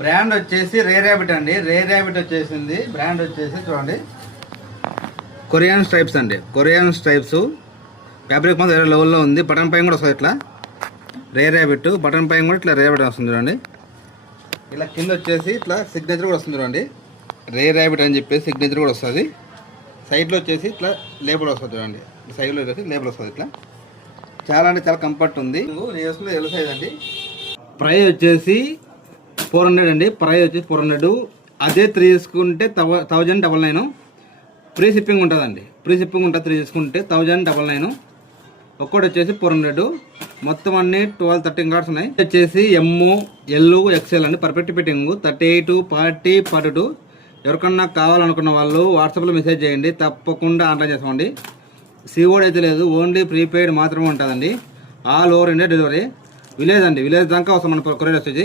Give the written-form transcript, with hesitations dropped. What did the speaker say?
Brand వచ్చేసి రే rabbit అండి. రే rabbit వచ్చేసింది. బ్రాండ్ వచ్చేసి చూడండి కొరియన్ స్ట్రైప్స్ అండి. కొరియన్ స్ట్రైప్స్ ఫ్యాబ్రిక్ మాత్రం వేరే లెవెల్లో ఉంది. బటన్ పైన కూడా వస్తుంది ఇట్లా రే ర్యాబిట్. బటన్ పైన కూడా ఇట్లా రే ర్యాబిట్ వస్తుంది చూడండి. ఇలా కింద వచ్చేసి ఇట్లా సిగ్నేచర్ కూడా వస్తుంది చూడండి. రే ర్యాబిట్ అని చెప్పేసి సిగ్నేచర్ కూడా వస్తుంది. సైడ్లో వచ్చేసి ఇట్లా లేబుల్ వస్తుంది చూడండి. సైడ్లో వచ్చేసి లేబుల్ వస్తుంది ఇట్లా. చాలా అంటే చాలా కంఫర్ట్ ఉంది. నేను వేసుకున్నది ఎల్ సైజ్ అండి. ప్రైస్ వచ్చేసి 400 అండి. ప్రైస్ వచ్చేసి 400. అదే 3 తీసుకుంటే 1099. ఫ్రీ షిప్పింగ్ ఉంటుందండి. ఫ్రీ షిప్పింగ్ ఉంటుంది. 3 తీసుకుంటే 1099. ఒక్కటి వచ్చేసి 400. మొత్తం అన్ని 12-13 కార్డ్స్ ఉన్నాయి. వచ్చేసి ఎమ్, ఎల్, ఎక్స్ఎల్ అండి. Perfect fitting 38, 40, 42. ఎవరికన్నా కావాలనుకున్న వాళ్ళు వాట్సాప్లో మెసేజ్ చేయండి. తప్పకుండా ఆన్లైన్ చేసుకోండి. సీఓడి అయితే లేదు, ఓన్లీ ప్రీపెయిడ్ మాత్రమే ఉంటుందండి. All over India delivery. Village అండి. విలేజ్ దాకా వస్తాం మన కొరియర్ వచ్చేసి.